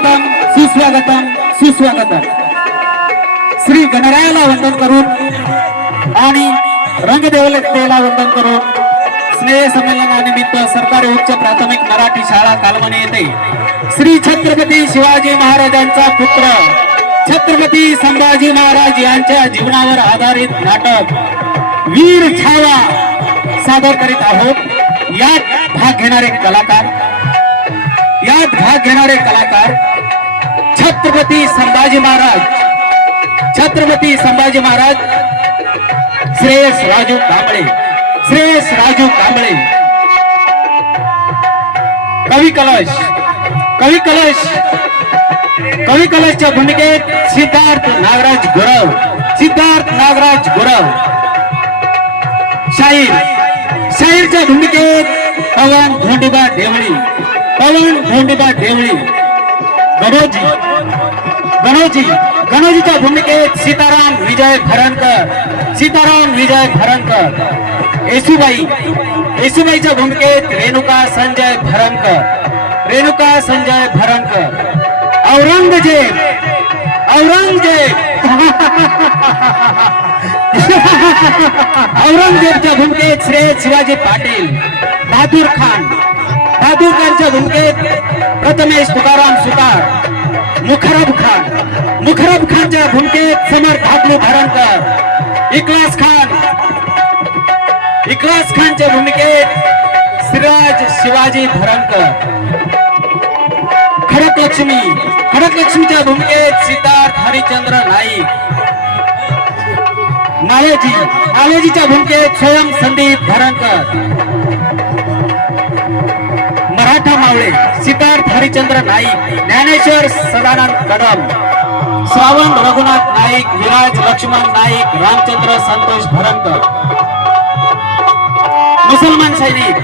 सुस्वागतम सुस्वागतम सुस्वागतम. श्री गणरायाला वंदन करून आणि रंगदेवतेला वंदन करून स्नेह संमेलनानिमित्त सरकारी उच्च प्राथमिक मराठी शाळा कालवणे येथे श्री छत्रपती शिवाजी महाराजांचा पुत्र छत्रपती संभाजी महाराज यांच्या जीवनावर आधारित नाटक वीर छावा सादर करीत आहोत. यात भाग घेणारे कलाकार छत्रपती संभाजी महाराज श्रेयस राजू कांबळे. कवी कलशच्या भूमिकेत सिद्धार्थ नागराज गुरव. शाहीरच्या भूमिकेत पवन धोंडीबा देवळी. गणोजीच्या भूमिकेत सीताराम विजय भरणकर. येसुबाईच्या भूमिकेत रेणुका संजय भरणकर. औरंगजेबच्या भूमिकेत श्रेय शिवाजी पाटील. बहादूर खानच्या भूमिकेत प्रथमेश तुकाराम सुतार. मुखरब खानच्या भूमिकेत समर्थ धाकलू भरणकर. इकलास खानच्या भूमिकेत सिराज शिवाजी भरणकर. खडकलक्ष्मीच्या भूमिकेत सिद्धार्थ हरिचंद्र नाईक. नालेजीच्या भूमिकेत स्वयं संदीप भरणकर. मराठा मावळे सिद्धार्थ हरिचंद्र नाईक. ज्ञानेश्वर सदानंद कदम. श्रावण रघुनाथ नाईक. विराज लक्ष्मण नाईक. रामचंद्र संतोष भरणकर. मुसलमान सैनिक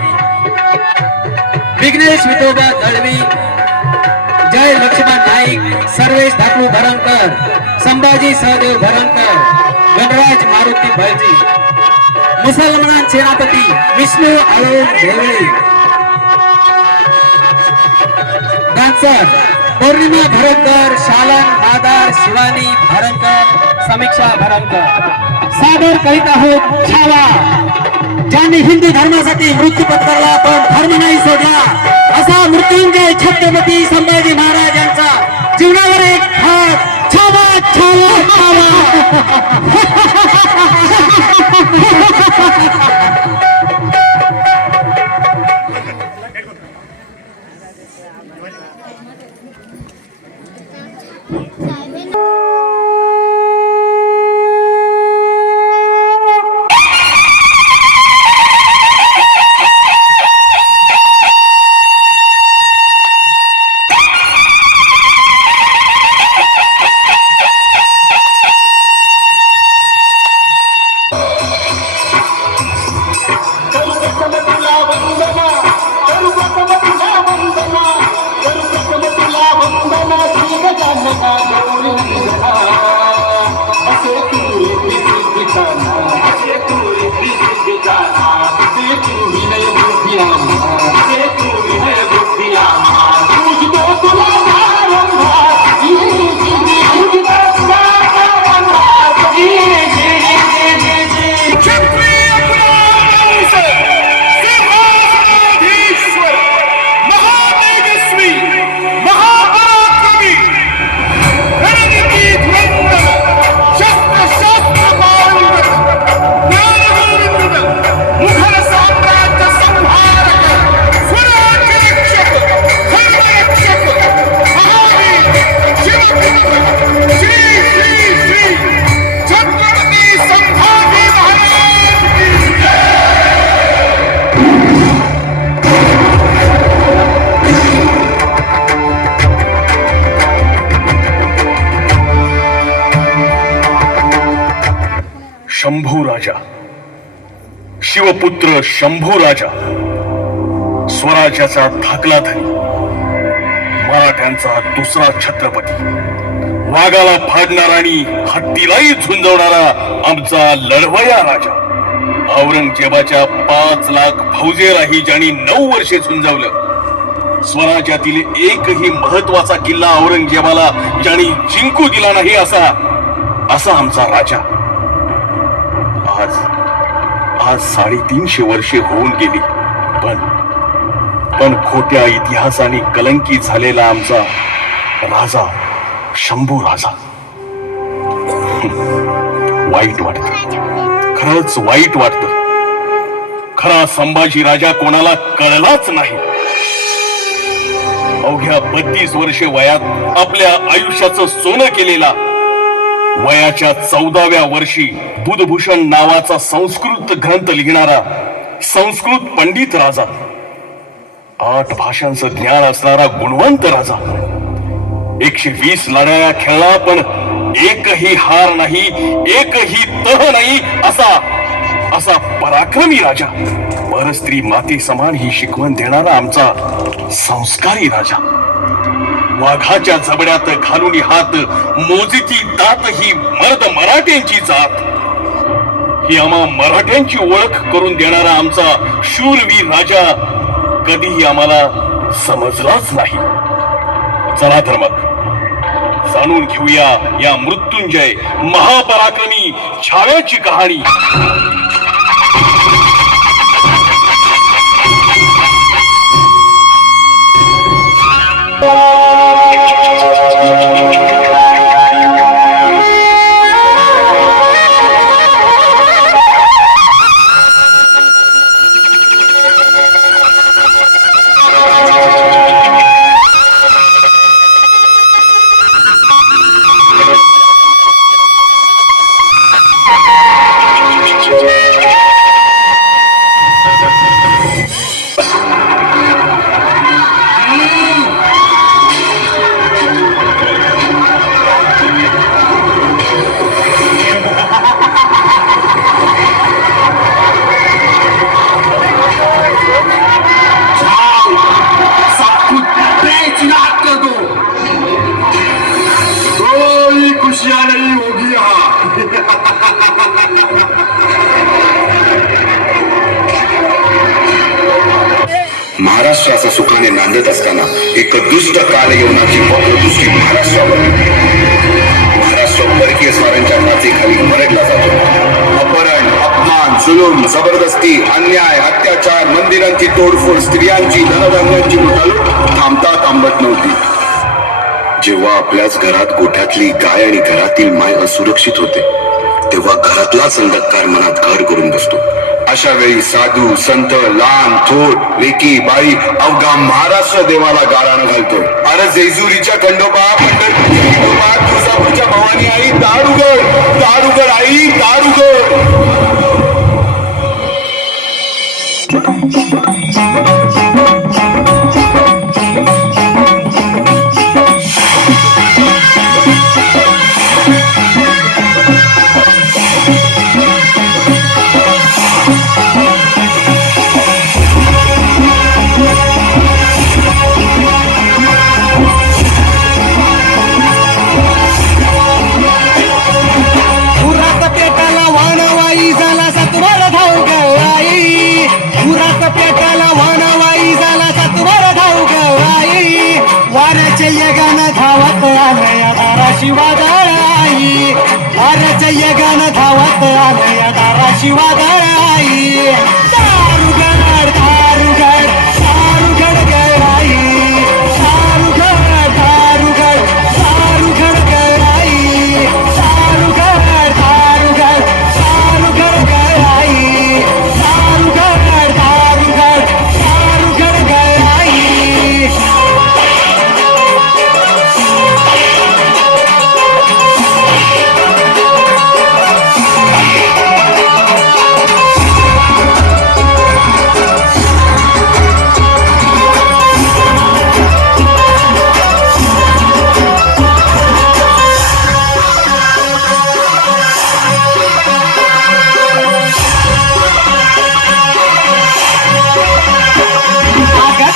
विघ्नेश विठोबा दळवी. जय लक्ष्मण नाईक. सर्वेश धाकलू भरणकर. संभाजी सहदेव भरणकर. गणराज मारुती बळजी. मुसलमान सेनापती विष्णू आलोक देवळे. डान्सर पौर्णिमा भरणकर. शालन मादार शिवानी भरणकर. समीक्षा भरणकर. सादर करीत आहोत छावा. ज्यांनी हिंदू धर्मासाठी मृत्यू पत्करला पण धर्म नाही सोडला असा मृत्युंजय छत्रपती संभाजी महाराज यांचा जीवनावर एक छावा. शंभू राजा, शिवपुत्र शंभू राजा, स्वराज्याचा धाकला धनी, मराठ्यांचा दुसरा छत्रपती, वाघाला फाडणारा आणि हत्तीलाही झुंजवणारा आमचा लढवया राजा, औरंगजेबाच्या 5 लाख फौजेलाही ज्यांनी 9 वर्षे झुंजवलं स्वराज्यातील एकही महत्वाचा किल्ला औरंगजेबाला ज्याने जिंकू दिला नाही असा आमचा राजा. आज 350 वर्षे होऊन गेली, पण खोट्या इतिहासाने कलंकित झालेला आमचा राजा शंभू राजा. वाईट वाटत, खरंच वाईट वाटत. खरा संभाजी राजा कोणाला कळलाच नाही. अवघ्या 32 वर्षे वयात आपल्या आयुष्याचं सोनं केलेला, वयाच्या 14व्या वर्षी बुधभूषण नावाचा संस्कृत ग्रंथ लिहिणारा संस्कृत पंडित राजा, 8 भाषांचं ज्ञान असणारा गुणवंत राजा, 120 लढाया खेळला पण एकही हार नाही, एकही तह नाही असा पराक्रमी राजा, परस्त्री माते समान ही शिकवण देणारा आमचा संस्कारी राजा. वाघाच्या जबड्यात घालून हात मोजिती दात ही मर्द मराठ्यांची जात, ही आम्हा मराठ्यांची ओळख करून देणारा आमचा शूरवीर राजा कधीही आम्हाला समजलाच नाही. चला तर मग जाणून घेऊया या मृत्युंजय महापराक्रमी छाव्याची कहाणी. महाराष्ट्राचा सुखाने नांदत असताना एक दुष्ट कालयवनाची वक्रदृष्टी महाराष्ट्रावर. महाराष्ट्र परकीय स्वारांच्या नाचेखाली मरडला जातो. अपहरण, अपमान, जुलूम, जबरदस्ती, अन्याय, अत्याचार, मंदिरांची तोडफोड, स्त्रियांची, धनधान्यांची लूट थांबता थांबत नव्हती. जेव्हा आपल्याच घरात गोठ्यातली गाय आणि घरातील माय असुरक्षित होते, तेव्हा घरातलाच अंधकार मनात घर करून बसतो. अशा वेळी साधू, संत, लहान, थोर, लेकी, बाई अवघा महाराष्ट्र देवाला गाराणं घालतो. अरे जेजुरीच्या खंडोबा, पंढरपूरच्या खंडोबा, तुळजापूरच्या भवानी आई, दार उघड, दार उघड आई, दार उघड. शिवादळाई वाऱ्याच्या यगानं धावत आलया दाराशी वादळाई. दारुगड दारुगड दारुगड गळाई, दारुगड दारुगड दारुगड गळाई, दारुगड दारुगड दारुगड गळाई, दारुगड दारुगड दारुगड गळाई.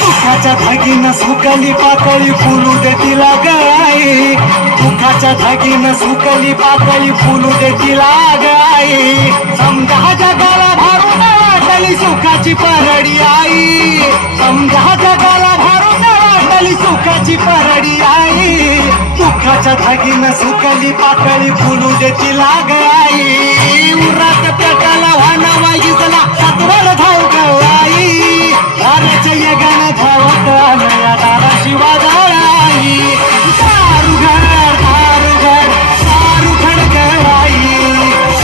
दुःखाच्या धागीनं सुकली पातळी फुलू दे तिला गाई, दुःखाच्या धागीनं सुकली पातळी फुलू दे तिला गाई. समजा जगाला भारून वाटली सुखाची परडी आई, समजा जगाला भारून सुखाची परडी आई, दुःखाच्या धागीनं सुकली पाकळी फुलू देती लाग आई. उरात पेटाला वानवा इजला सातवर धाव ग आई, वाऱ्याच्या येगानं धावत आलं या दाराशी वादळ आई. दारू घर दारू घर दारू घर ग आई,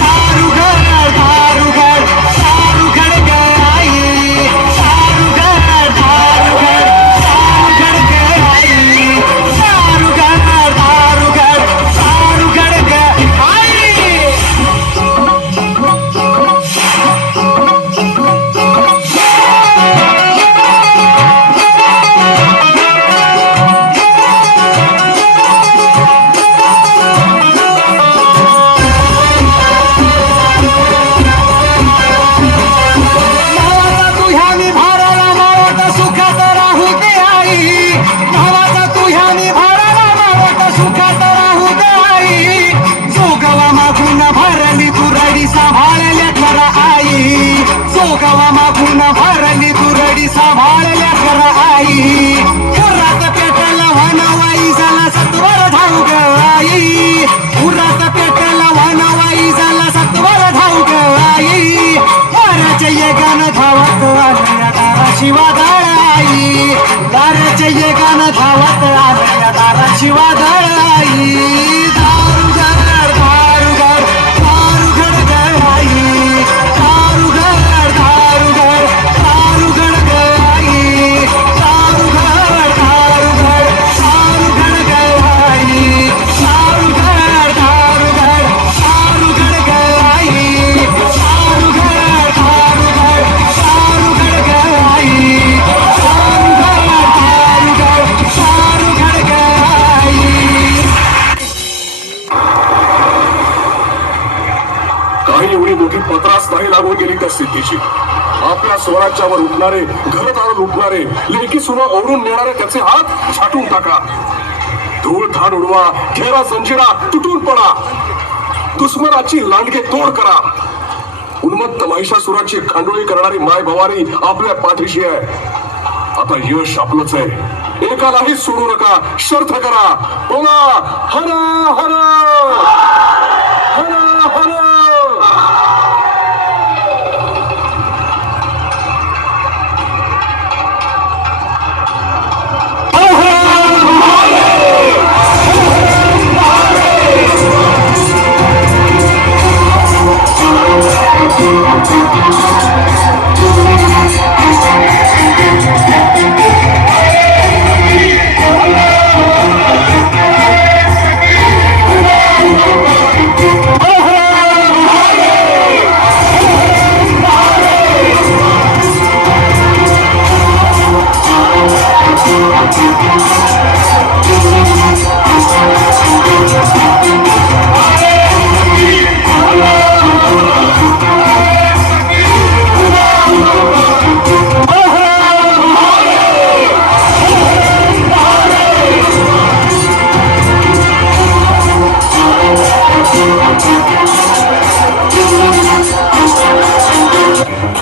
दारू घर दारू घर दारू घर ग आई, दारू घर दारू घर दारू घर ग आई, दारू घर दारू घर दारू घर ग आई. नावाचा तू ह्यानी भाराला मावत सुखात राहू दे आई, नावाचा तू ह्यानी भाराला मावत सुखात राहू दे आई. जोगवा मागून भरली तुरडी सांभाळल्या कर आई, जोगवा मागून भरली तुरडी सांभाळल्या कर आई. उरात पेटला वनवाई झाला सत्वर धाव ग आई, उरात पेटला वनवाई झाला सत्वर धाव ग आई. वाऱ्याच्या येगानं धावत आलं या दाराशी वादळ आई, वाऱ्याच्या येगानं धावत आलं या दाराशी वादळ आई. दारुगड दारुगड दारुगड ग आई, दारुगड दारुगड दारुगड ग आई, दारुगड दारुगड दारुगड ग आई, दारुगड दारुगड दारुगड ग आई, दारुगड दारुगड दारुगड ग आई, दारुगड दारुगड दारुगड ग आई. काही एवढी मोठी पत्रास नाही लागून गेली त्या स्थितीची. आपल्या स्वराज्यावर उठणारे, घरदार लुटणारे, लेकी सुना ओढून नेणारे त्याचे हात छाटून टाका. धूळ धाड उडवा, घेरा जंजिरा तुटून पडा, दुश्मनाची लांडगे तोड करा. उन्मत्त महिषासुराची खांडोळी करणारी माय भवानी आपल्या पाठीशी आहे. आता यश आपलंच आहे, एकालाही सोडू नका. शर्थ करा, बोला हर हर हर हर.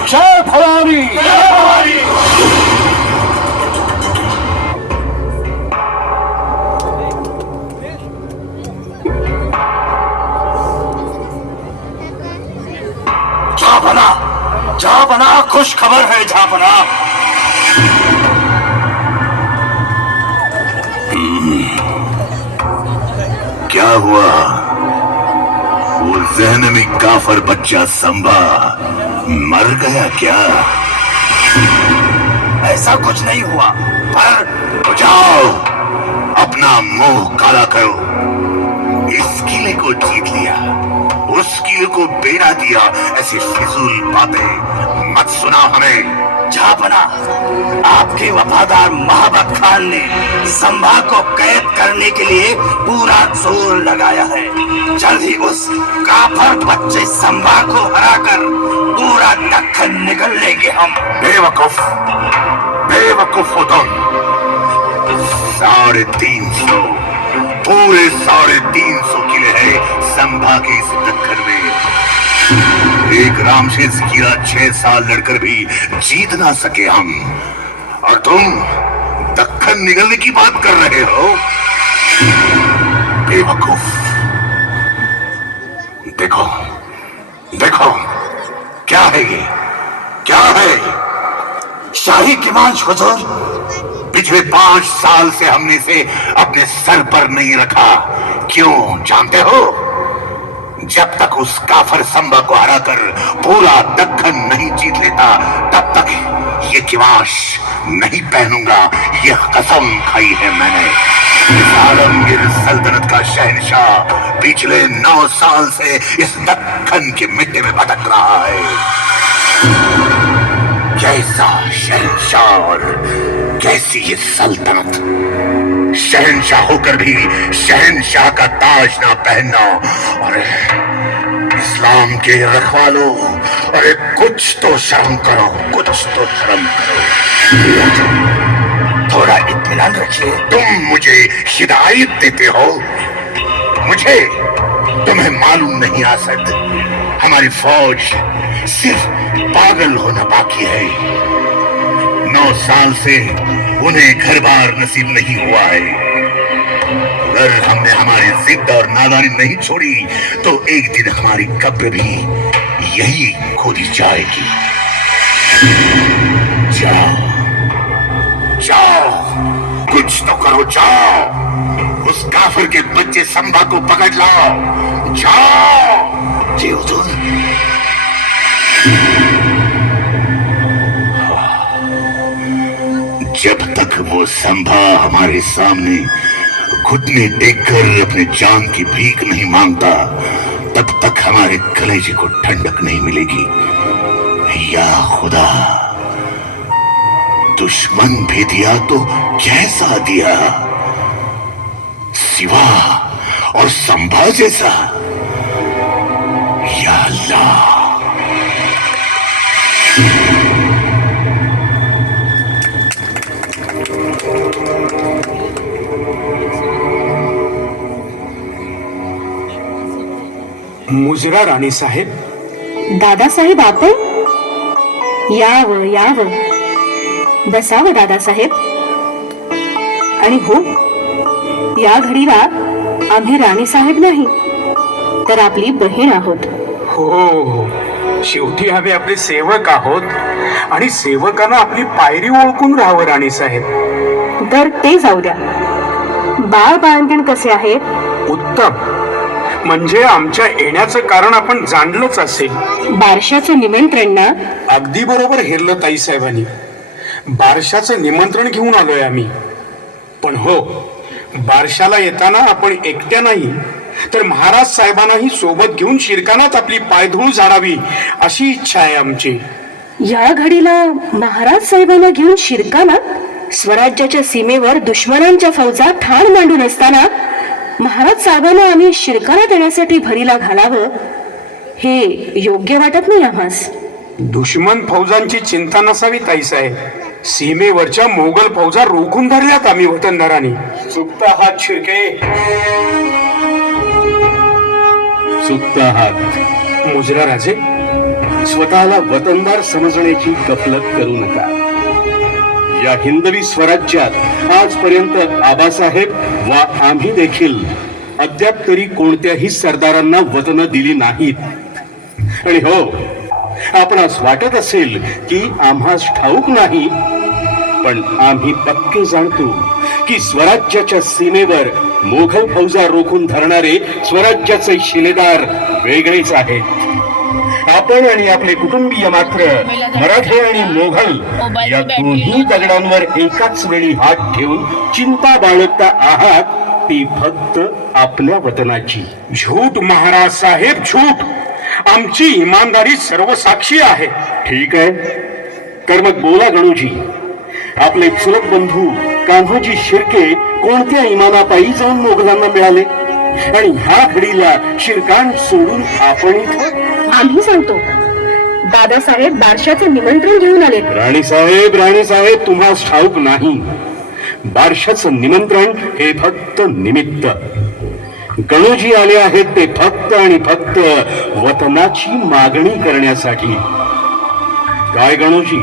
जय भवानी. जापना खुश खबर है जापना. क्या हुआ? वो जहनमी काफर बच्चा संभा मर गया क्या? ऐसा कुछ नहीं हुआ, पर तो जाओ अपना मुंह काला करो. इस किले को जीत लिया, उस किले को बेड़ा दिया, ऐसी फिजूल बातें मत सुना हमें. जापना, आपके वफादार महाबत खान ने संभा को कैद करने के लिए पूरा जोर लगाया है. जल्द ही उस काफर बच्चे संभा को हराकर पूरा दक्खन निकल लेंगे हम. बेवकूफ, बेवकूफ हो तुम. 350 पूरे 350 किले हैं संभा के इस दक्खन में. एक रामशेष किला 6 साल लड़कर भी जीत ना सके हम, और तुम दक्खन बंधन निगलने की बात कर रहे हो? बेवकूफ। देखो देखो, क्या है ये? क्या है? शाही किमांश हुजूर। पिछले 5 साल से हमने इसे अपने सर पर नहीं रखा। क्यों जानते हो? जब तक उस काफर संबा को हराकर पूरा दक्खन नहीं जीत लेता, तब तक ये किमाश नहीं पहनूंगा। यह कसम खाई है मैंने। इस आलमगीर सल्तनत का शहंशाह पिछले 9 साल से इस दक्खन की मिट्टी में भटक रहा है। कैसा शहंशाह और कैसी ये सल्तनत। शहंशाह होकर भी शहंशाह का ताज ना पहनना। अरे इस्लाम के रखवालो, अरे कुछ तो शर्म करो, कुछ तो शर्म करो। थोड़ा इत्मीनान रखिए। तुम मुझे हिदायत देते हो? मुझे तुम्हें मालूम नहीं आसद, हमारी फौज सिर्फ पागल होना बाकी है। 9 साल से उन्हें घर बार नसीब नहीं हुआ है। अगर हमने हमारी जिद और नादानी नहीं छोड़ी तो एक दिन हमारी कब्र भी यही खोदी जाएगी। जाओ जाओ, कुछ तो करो, जाओ। उस काफिर के बच्चे संभा को पकड़ लाओ। जाओ। जी हुजूर। जब तक वो संभा हमारे सामने घुटने टेककर अपने जान की भीख नहीं मांगता, तब तक हमारे कलेजे को ठंडक नहीं मिलेगी। या खुदा, दुश्मन भी दिया तो कैसा दिया? सिवा और संभा जैसा। या अल्लाह। मुजरा राणी साहेब। दादासाहेब आपण? यावं यावं, बसावं दादासाहेब. आणि हो, या घडीला आम्ही राणीसाहेब नाही तर आपली बहीण आहोत. हो, शेवटी आम्ही आपले सेवक आहोत आणि सेवकांना आपली पायरी ओळखून राहावं राणी साहेब. तर ते जाऊ द्या. बाळ बाळंतीण कसे आहेत? उत्तम. म्हणजे आमच्या येण्याचं कारण आपण जाणलंच असेल. बारशाचं निमंत्रण ना? अगदी बरोबर हेरलं ताई साहेबांनी. बारशाचं निमंत्रण घेऊन आलोय आम्ही. पण हो, बारशाला येताना आपण एकट्या नाही तर महाराज साहेबांनाही सोबत घेऊन शिरकानात आपली पायधूळ झाडावी अशी इच्छा आहे आमची. या घडीला महाराज साहेबांना घेऊन शिरकाना? स्वराज्याच्या सीमेवर दुश्मनांच्या फौजा ठाण मांडून असताना महाराज साहेबांना आम्ही शिरकानात येण्यासाठी भरीला घालावं, हे योग्य वाटत नाही आम्हास. दुश्मन फौजांची चिंता नसावी ताई साहेब. सीमेवरच्या मोगल फौजा रोखून धरल्यात आम्ही वतनदारांनी. चुकता हात शिरके, चुकता हात. मुजरा राजे, स्वतःला वतनदार समजण्याची गफलत करू नका. या हिंदवी स्वराज्यात आजपर्यंत आबासाहेब वा आम्ही देखील अद्याप तरी कोणत्याही सरदारांना वतन दिली नाहीत. आणि हो, आपणास वाटत असेल की आम्हास ठाऊक नाही, पण आम्ही पक्के जाणतो की स्वराज्याच्या सीमेवर मोघल फौजा रोखून धरणारे स्वराज्याचे शिलेदार वेगळेच आहेत. आपण आणि आपले कुटुंबीय मात्र मराठे आणि मोघल या दोन्ही दगडांवर एकाच वेळी हात ठेवून चिंता बाळगता आहात, ती फक्त आपल्या वतनाची. झूट महाराज साहेब, झूट. आमची इमानदारी सर्वसाक्षी आहे. ठीक आहे, तर मग बोला गणूजी. आपले चुलत बंधू कान्होजी शिर्के कोणत्या इमानापायी जाऊन मोगलांना मिळाले आणि ह्या घडीला शिरकान सोडून आपण इथं? आम्ही सांगतो, दादासाहेब बारशाचं निमंत्रण घेऊन आले. राणीसाहेब, तुम्हास ठाऊक नाही. बारशाचं निमंत्रण हे फक्त निमित्त. गणूजी आले आहेत ते फक्त आणि फक्त वतनाची मागणी करण्यासाठी. काय गणूजी,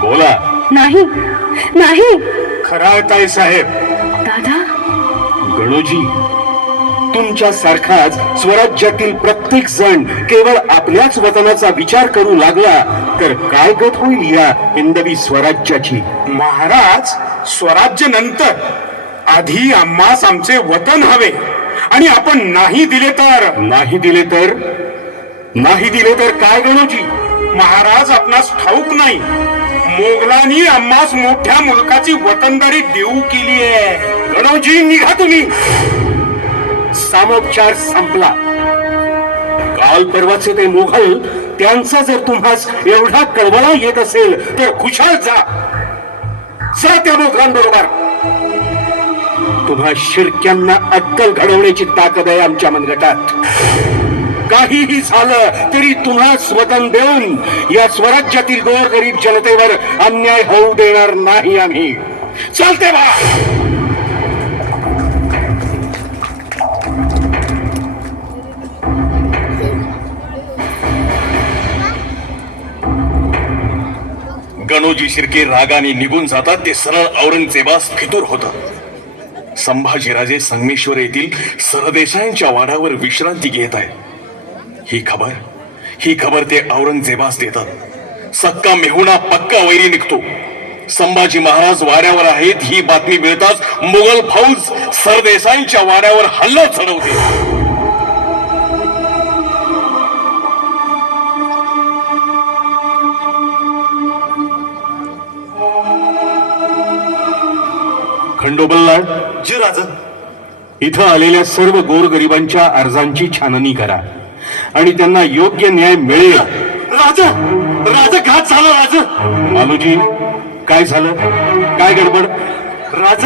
बोला. नाही नाही, खराळताय साहेब. दादा गणोजी, तुमच्यासारखाच स्वराज्यातील प्रत्येक जण केवळ आपल्याच वतनाचा विचार करू लागला तर काय गत होईल या हिंदवी स्वराज्याची. महाराज, स्वराज्य नंतर आधी आम्हास आमचे वतन हवे आणि आपण नाही दिले तर नाही दिले तर काय गणोजी. महाराज, आपणास ठाऊक नाही, मोगलांनी आम्हास मोठ्या मुलकाची वतनदारी देऊ केली आहे. गणोजी, निघा तुम्ही. सामोपचार संपला. काल परवाचे ते मोघल, त्यांचा जर तुम्हास एवढा कळवळा येत असेल तर खुशाल जा त्या मोघलांबरोबर. तुम्हा शिरक्यांना अक्कल घडवण्याची ताकद आहे आमच्या मनगटात. काहीही झालं तरी तुम्हा स्वतन देऊन या स्वराज्यातील गोरगरीब जनतेवर अन्याय होऊ देणार नाही आम्ही. चालते बा. गणोजी शिर्के रागाने निघून जातात ते सरळ औरंगजेबास फितूर होतं. संभाजीराजे संगमेश्वर येथील सरदेसाईंच्या वाड्यावर विश्रांती घेत आहे. ही खबर ते औरंगजेबास देतात. सक्का मेहुणा पक्का वैरी निघतो. संभाजी महाराज वाड्यावर आहेत ही बातमी मिळताच मुघल फौज सरदेसाईंच्या वाड्यावर हल्ला चढवते. खंडोबललाल, जी राज. इथं आलेल्या सर्व गोरगरिबांच्या अर्जांची छाननी करा आणि त्यांना योग्य न्याय मिळेल. राज, घात झाला. राज, मालूजी, काय झालं? काय गडबड? राज,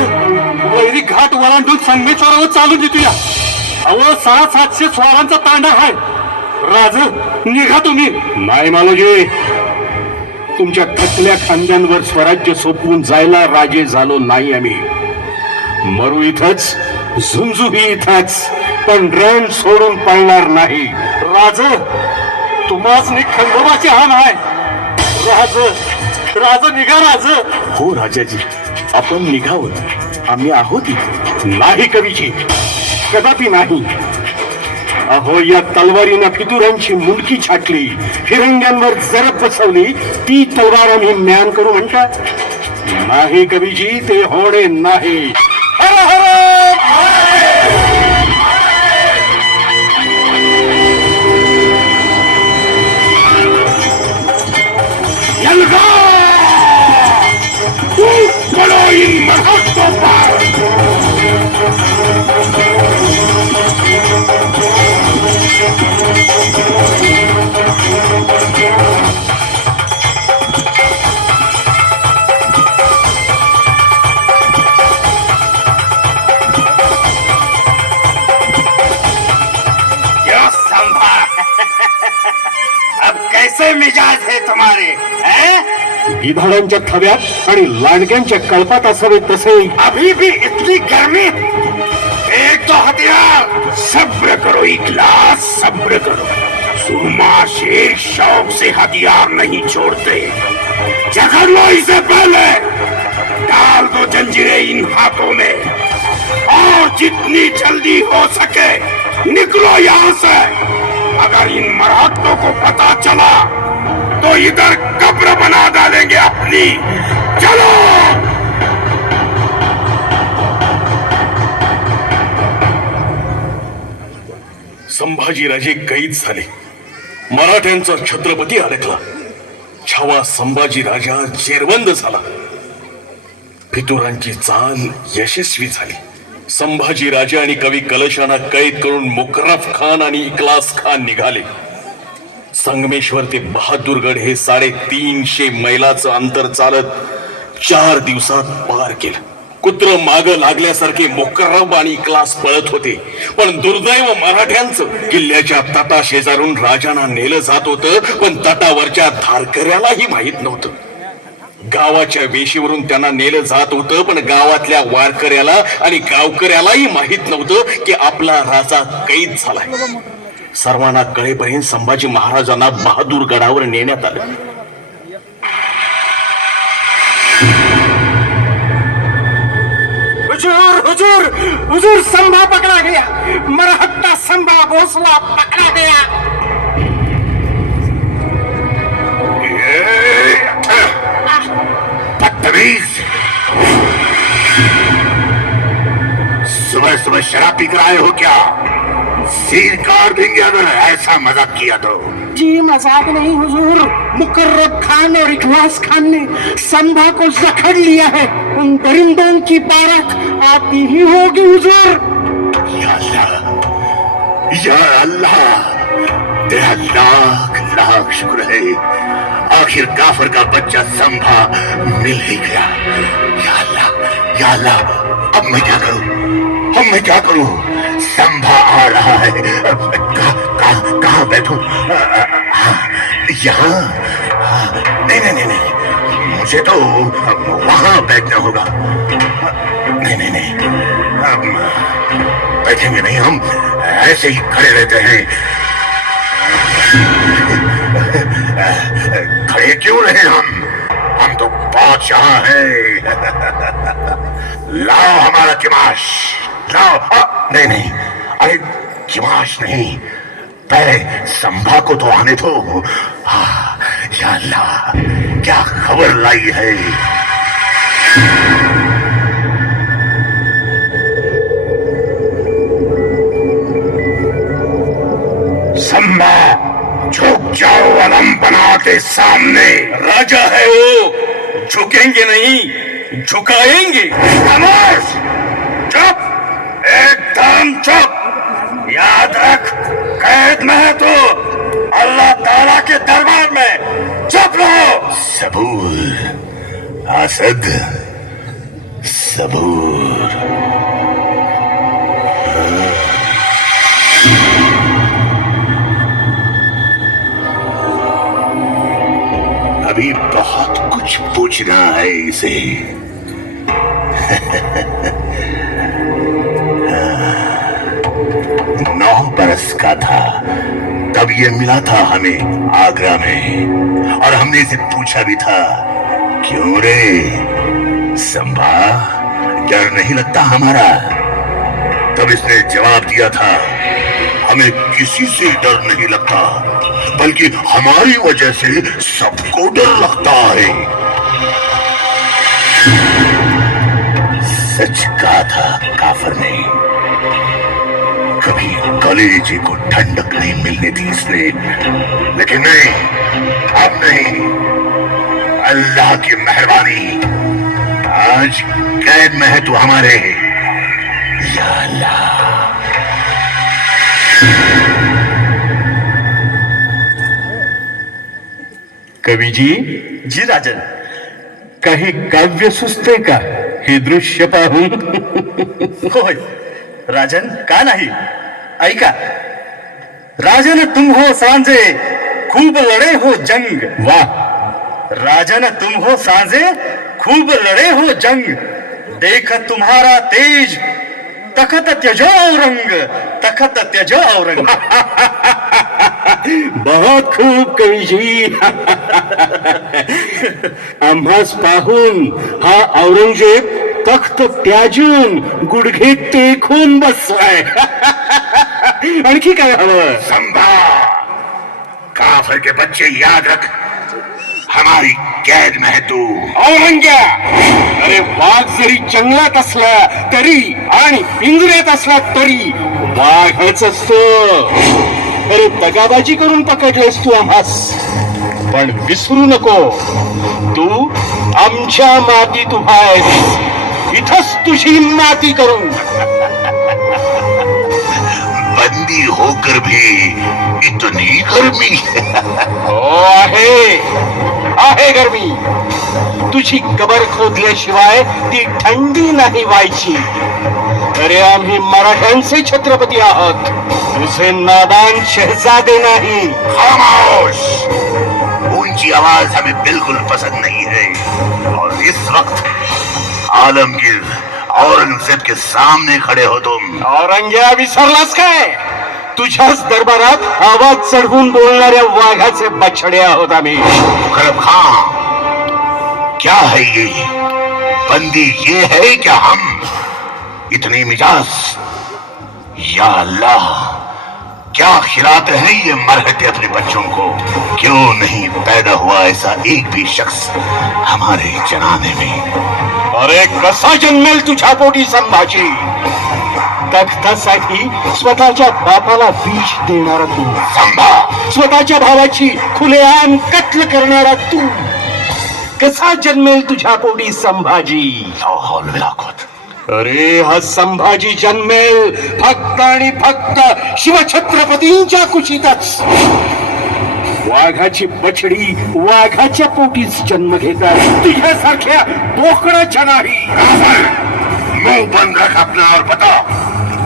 वैरी घाट वलांडून संगमेश्वरावर चालून देतोया. अहो, 600-700 स्वारांचा तांडा आहे. राज, निघा तुम्ही. नाही मालूजी, तुमच्या थकल्या खांद्यांवर स्वराज्य सोपवून जायला राजे झालो नाही आम्ही. मरू इथंच, झुंजूही इथंच, पण रण सोडून पळणार नाही. राज, तुम्हाच खंडोबाची हान आहे. राज, निघा. राज, हो राजाजी, आपण निघावं. आम्ही आहोत इथे. नाही कवीजी, कदापि नाही. अहो, या तलवारीनं फितुरांची मुंडकी छाटली, फिरंग्यांवर जरब बसवली. ती तलवार आम्ही म्यान करू म्हणता? नाही कवीजी, ते होणे नाही. हर हर कैसे मिजाज है तुम्हारे? गिधाडांच्या थव्यात आणि लांडग्यांच्या कळपात असावे तसे. अभी भी इतनी गर्मी? एक तो हथियार. सब्र करो इखलास, सब्र करो. सुरमा शेर शौक से हथियार नहीं छोड़ते. जकड़ लो इसे पहले. डाल दो जंजीरें इन हाथों में और जितनी जल्दी हो सके निकलो यहाँ से. अगर इन मराठों को पता चला तो इधर कब्र बना डालेंगे अपनी. चलो. संभाजीराजे कैद झाले. मराठ्यांचा छत्रपती अडकला. छावा संभाजी राजा जेरबंद झाला. फितुरांची चाल यशस्वी झाली. संभाजी राजा आणि कवी कलशांना कैद करून मुकर्रफ खान आणि इखलास खान निघाले. संगमेश्वर ते बहादूरगड हे 350 मैलाचं अंतर चालत 4 दिवसात पार केलं. कुत्र माग लागल्यासारखे मुकर्रब आणि इखलास पळत होते. पण दुर्दैव मराठ्यांचं किल्ल्याच्या तटा शेजारून राजांना नेलं जात होतं, पण तटावरच्या धारकऱ्यालाही माहित नव्हतं. गावाच्या वेशीवरून त्यांना नेलं जात होतं, पण गावातल्या वारकऱ्याला आणि गावकऱ्यालाही माहित नव्हतं की आपला राजा कैद झालाय. सर्वांना कळेपर्यंत संभाजी महाराजांना बहादूरगडावर नेण्यात आलं. हुजूर हुजूर संभा पकड़ा गया, मरहट्टा संभा भोसला पकड़ा गया। बदतमीज, सुबह सुबह शराब पी कर आए हो क्या? सिर काट देंगे अगर ऐसा मजाक किया तो। जी मजाक नहीं हुजूर, मुकर्रब खान और इखलास खान ने संभा को जखड़ लिया है। उन दरिंदों की बारात आती ही होगी हुजूर। या अल्लाह, या अल्लाह, तेरा लाख लाख शुक्र है, आखिर काफर का बच्चा संभा मिल ही गया। या अल्लाह, या अल्लाह, अब मैं क्या करूं? अब मैं क्या करूं? संभा आ रहा है। कहाँ बैठूं? यहाँ? नहीं नहीं नहीं नहीं, मुझे तो वहां बैठना होगा। नहीं नहीं नहीं, बैठेंगे नहीं हम, ऐसे ही खड़े रहते हैं। खड़े क्यों रहे हम तो बादशाह हैं। लाओ हमारा किमाश, लाओ। नहीं नहीं, अरे किमाश नहीं, पहले संभा को तो आने दो। या अल्लाह, क्या खबर लाई है? संभा, झुक जाओ अलम बना के सामने। राजा है वो, झुकेंगे नहीं, झुकाएंगे। खामोश, चुप, एकदम चुप। याद रख, कैद में है तो अल्लाह ताला के दरबार में। चुप रहो। सबूर असद, सबूर। अभी बहुत कुछ पूछना है इसे। 9 बरस का था तब ये मिला था हमें आगरा में, और हमने इसे पूछा भी था, क्यों रे संभा, डर नहीं लगता हमारा? तब इसने जवाब दिया था, हमें किसी से डर नहीं लगता, बल्कि हमारी वजह से सबको डर लगता है। सच कहा था काफर ने। कभी कलेजे को ठंडक नहीं मिलने दी इसने, लेकिन नहीं, अब नहीं। अल्लाह की मेहरबानी, आज कैद में है तू हमारे। या अल्लाह। कवी जी राजन, काही काव्य सुचते का हे दृश्य पाहून? होय राजन, का नाही? ऐका, राजन तुम हो सांजे, खूब लड़े हो जंग। वाह, राजन तुम हो सांजे, खूब लड़े हो जंग, देख तुम्हारा तेज, तखत त्यजो औरंग, तखत त्यजो औरंग। बहुत खूप कवी जी। आम्हास पाहून हा औरंगजेब तख्त त्याजून गुडघे टेकून बसलाय। आणखी काय हवं? संभा, काफर के बच्चे याद रख, हमारी कैद में है तू। औरंग्या, अरे वाघ जरी जंगलात असला तरी आणि पिंजऱ्यात असला तरी वाघच असतो। अरे दगाबाजी करून पकडलेस तू आम्हास, पण विसरू नको, तू आमच्या मातीत उभा आहेस, इथंच तुझी माती करून। बंदी होकर भी इतनी गर्मी। हो आहे गर्मी। तुझी कबर खोदल्याशिवाय ती थंडी नाही व्हायची। अरे आम्ही मराठ्यांचे छत्रपती आहोत, तुझे नादान शहजादे नाही। खामोश, ऊंची आवाज हमें बिल्कुल पसंद नहीं है। और इस वक्त आलमगीर औरंगजेब के सामने खड़े हो तुम। औरंग्या, विसरलास काय? तुझ्याच दरबारात आवाज चढवून बोलणाऱ्या वाघाचे बछडे आहोत आम्ही। मुकरब खान, क्या है ये? बंदी ये है क्या हम? इतनी मिजाज, या अल्लाह, क्या खिलाते हैं ये मरहटे अपने बच्चों को? क्यों नहीं पैदा हुआ ऐसा एक भी शख्स हमारे जनाने में? अरे कसा जन्मेल तुझ्या पोटी संभाजी? तख्तासाठी स्वतःच्या बापाला विष देणारा तू, संभा, स्वतःच्या भावाची खुलेआम कत्ल करणारा तू, कसा जन्मेल तुझ्या पोटी संभाजी? ला हौल वला कुव्वत. अरे हा संभाजी जन्मेल फक्त आणि फक्त शिवछत्रपतींच्या कुशीतच. वाघाची बछडी वाघाच्या पोटीच जन्म घेतात, तुझ्यासारख्या बोकडाच्या नाही. मुंह बंद रख अपना और बता,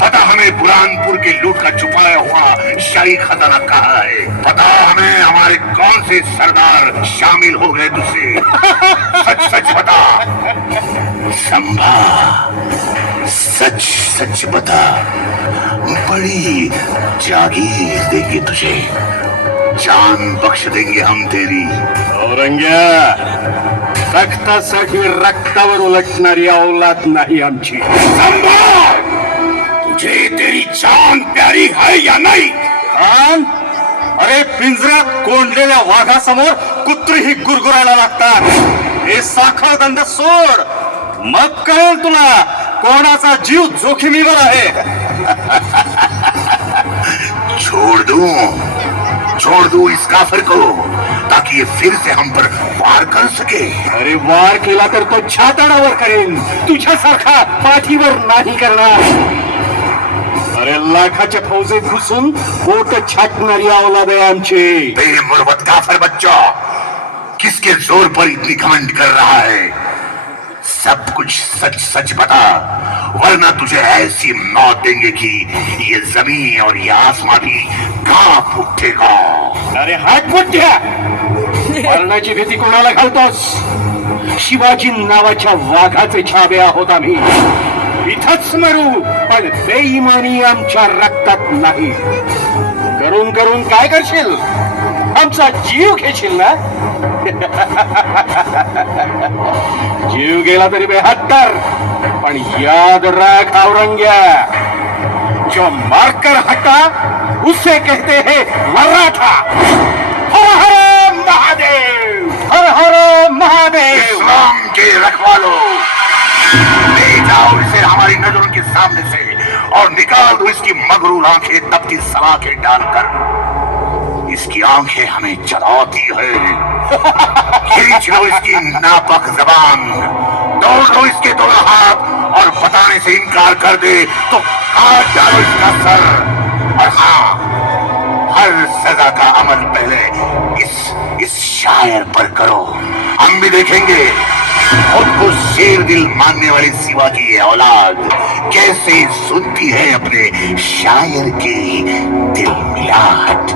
पता हमें बुरहानपुर के लूट का छुपाया हुआ शाही खजाना कहाँ है? पता हमें हमारे कौन से सरदार शामिल हो गए तुझसे? सच सच बता संभा, सच सच बता. बड़ी जागीर देंगे तुझे, जान बख्श देंगे हम तेरी. औरंग्या, रक्तासाठी रक्तावर उलटणारी औलाद नाही आमची. तुझे तेरी जान प्यारी है या नहीं? खान, अरे पिंजऱ्यात कोंडलेल्या वाघासमोर कुत्रीही गुरगुरायला लागतात. हे साखर दंड सोड, मग कळेल तुला कोणाचा जीव जोखमीवर आहे. छोड़ दूं इस काफिर को, ताकि ये फिर से हम पर वार कर सके. अरे वार केला तर तो छाताडावर करेन, तुझ्यासारखा पाठीवर नाही करणार. अरे लाखाच्या फौजेत घुसून बोट छाटणारी औलाद आहे आमची. बेमुरवत काफिर बच्चा, किसके जोर पर इतनी घमंड कर रहा है? सब कुछ सच सच बता, वरना तुझे ऐसी मौत देंगे कि ये जमीन और ये आसमां भी कांप उठेगा. अरे हात मोठ्या, मरणाची भीती कोणाला घालतोस? शिवाजी नावाच्या वाघाचे छावे आहोत आम्ही. इथंच मरू, पण बेईमानी आमच्या रक्तात नाही. करून करून काय करशील? आमचा जीव घेशील ना? जीव गेला तरी बेहत्तर, पण याद राख औरंग्या, जो मारकर हटा उसे कहते हैं मराठा. हर हर महादेव, हर हर महादेव. इस्लाम के रखवालो, ले जाओ इसे हमारी नजरों के सामने से और निकाल दो इसकी मगरूर आंखें तपती सलाखें डालकर. इसकी आंखें हमें जलाती है. खींच लो इसकी नापाक जबान, तोड़ लो इसके दोनों हाथ और बताने से इनकार कर दे तो काट डालो इसका सर. और हाँ, हर सजा का अमल पहले इस शायर पर करो. हम भी देखेंगे खुद को शेर दिल मानने वाली शिवा की ये औलाद कैसे सुनती है अपने शायर की दिल मिलाहट.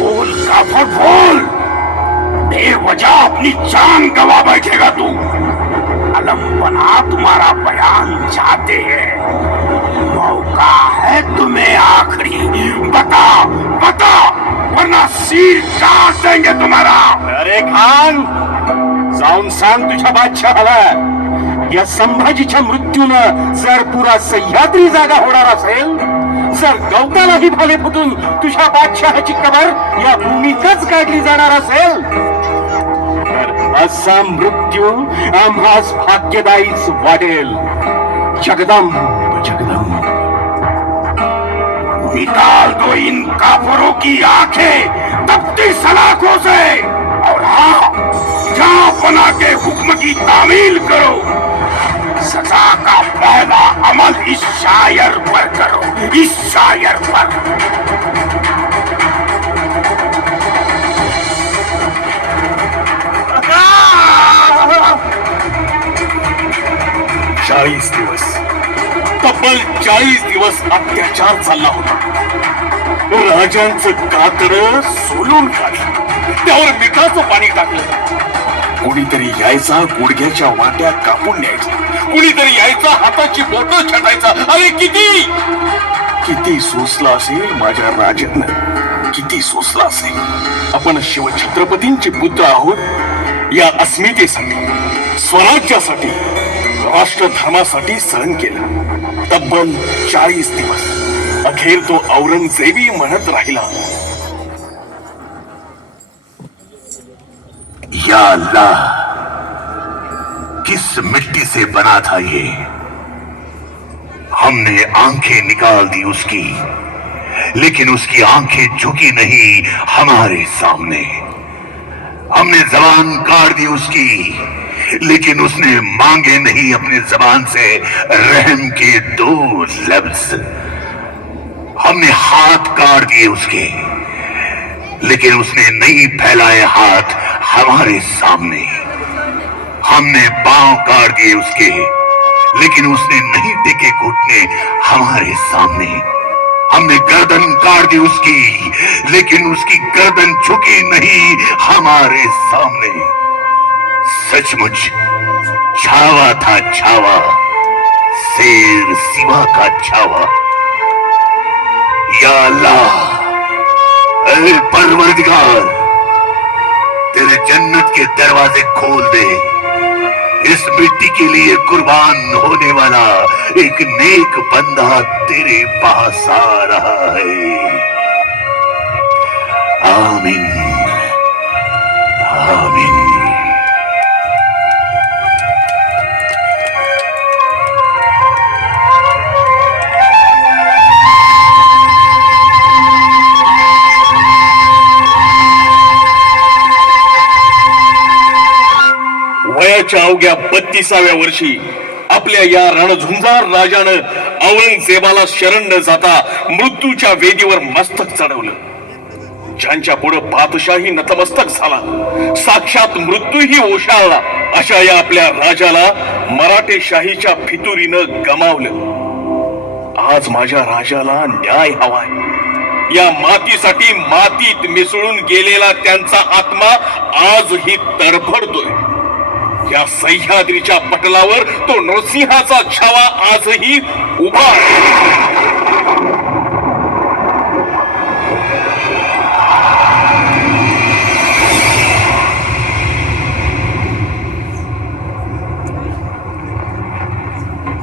बोल काफर बोल, बेवजह अपनी जान गवा बैठेगा तू. अलम बना तुम्हारा बयान चाहते हैं, मौका है तुम्हें आखिरी. बता बता, वरना सिर काट देंगे तुम्हारा. अरे खान, जाऊन सांग तुझ्या बादशहाला, या संभाजीच्या मृत्यूनं जर पुरा सह्याद्री जागा होणार असेल, जर गवतालाही भाले फुटून तुझ्या बादशहाची कबर या भूमीतच काढली जाणार असेल, तर असा मृत्यू आम्हास भाग्यदायीच वाटेल. जगदंब जगदंब. निकाल दो इन काफरों की आंखें तपती सलाखों से, और हाँ, जान बना के हुक्म की तामील करो. सजा का पहला अमल इस शायर पर करो, इस शायर पर. 40 दिवस, तब्बल 40 दिवस अत्याचार चालला होता. राजांचं कातडं सोलून काढलं, त्यावर मिठाचं पाणी टाकलं. कोणीतरी यायचा, गुडघ्याच्या वाट्या कापून न्यायचा, कुणीतरी यायचा, हाताची बोटं छाटायचा. अरे किती सोसला असेल माझ्या राजानं, किती सोसला असेल. आपण शिवछत्रपतींचे पुत्र आहोत. या अस्मितेसाठी, स्वराज्यासाठी, राष्ट्रधर्मासाठी सहन केलं तब्बल 40 दिवस. अखेर तो औरंगजेबी म्हणत राहिला, या अल्लाह, किस मिट्टी से बना था ये. हमने आंखें निकाल दी उसकी, लेकिन उसकी आंखें झुकी नहीं हमारे सामने. हमने जबान काट दी उसकी, लेकिन उसने मांगे नहीं अपने जबान से रहम के 2 लफ्ज. हमने हाथ काट दिए उसके, लेकिन उसने नहीं फैलाए हाथ हमारे सामने. हमने पांव काट दिए उसके, लेकिन उसने नहीं टेके घुटने हमारे सामने. हमने गर्दन काट दी उसकी, लेकिन उसकी गर्दन झुकी नहीं हमारे सामने. सचमुच छावा था छावा, शेर सिवा का छावा. या अल्लाह, ऐ परवरदिगार, तेरे जन्नत के दरवाजे खोल दे. इस मिट्टी के लिए कुर्बान होने वाला एक नेक बंदा तेरे पास आ रहा है. आमीन, आमीन. वयाच्या अवघ्या 32व्या वर्षी आपल्या या रणझुंजार राजानं औरंगजेबाला शरण न जाता मृत्यूच्या वेदीवर मस्तक चढवलं. ज्यांच्या पुढे बादशाही नतमस्तक झाला, साक्षात मृत्यूही ओशाळला, अशा या आपल्या राजाला मराठेशाहीच्या फितुरीनं गमावलं. आज माझ्या राजाला न्याय हवाय. या मातीसाठी मातीत मिसळून गेलेला त्यांचा आत्मा आजही तडफडतोय. या सह्याद्रीच्या पटलावर तो नृसिंहाचा छावा आजही उभा आहे.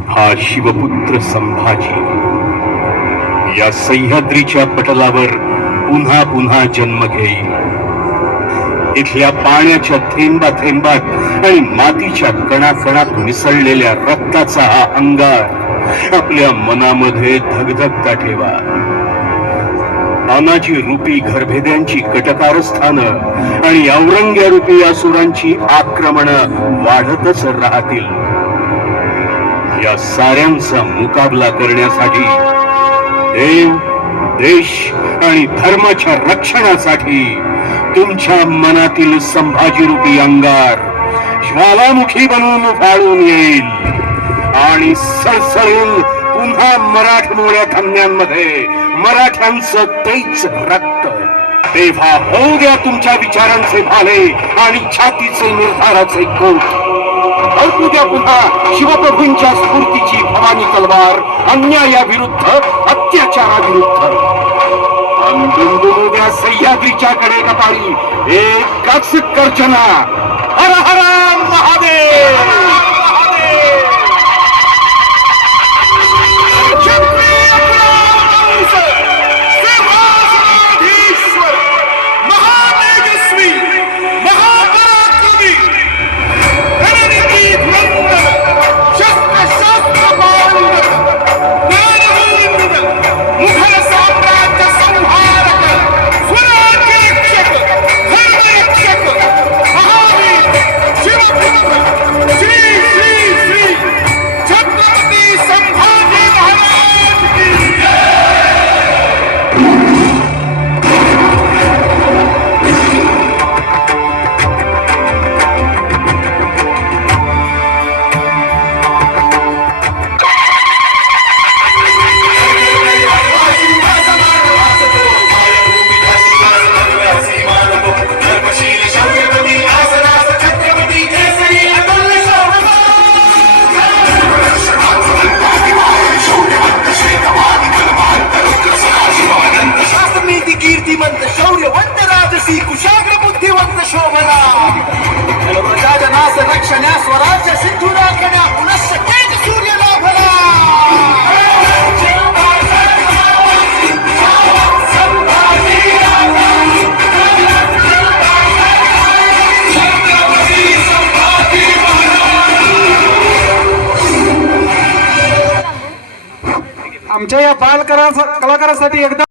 हा शिवपुत्र संभाजी या सह्याद्रीच्या पटलावर पुन्हा पुन्हा जन्म घेईल. इथल्या पाण्याच्या थेंबा थेंबात आणि मातीच्या कणाकणात मिसळलेल्या रक्ताचा हा अंगार आपल्या मनामध्ये धगधगता ठेवा. तानाजी रूपी घरभेद्यांची कटकारस्थानं आणि औरंग्या रूपी असुरांची आक्रमणं वाढतच राहतील. या साऱ्यांचा मुकाबला करण्यासाठी देव, देश आणि धर्माच्या रक्षणासाठी तुमच्या मनातील संभाजी रूपी अंगार ज्वालामुखी बनून फाळून येईल आणि सळसळून पुन्हा मराठमोळ्या धमन्यांमध्ये मराठ्यांचं तेच रक्त. तेव्हा होऊ द्या तुमच्या विचारांचे भाले आणि छातीचे निर्धाराचे कोट. ऐकू द्या पुन्हा शिवप्रभूंच्या स्फूर्तीची भवानी तलवार अन्यायाविरुद्ध, अत्याचाराविरुद्ध. द्या सह्याद्रीच्या कडे कपाळी एकच गर्जना, हर हर महादेव. महावीर ती कुशाग्र बुद्धिवंत शोभना प्रजाजनास रक्षण्या स्वराज्य सिंधू राखण्या पुनश्च तेज सूर्य लाभला आमच्या या बाल कलाकारासाठी एकदा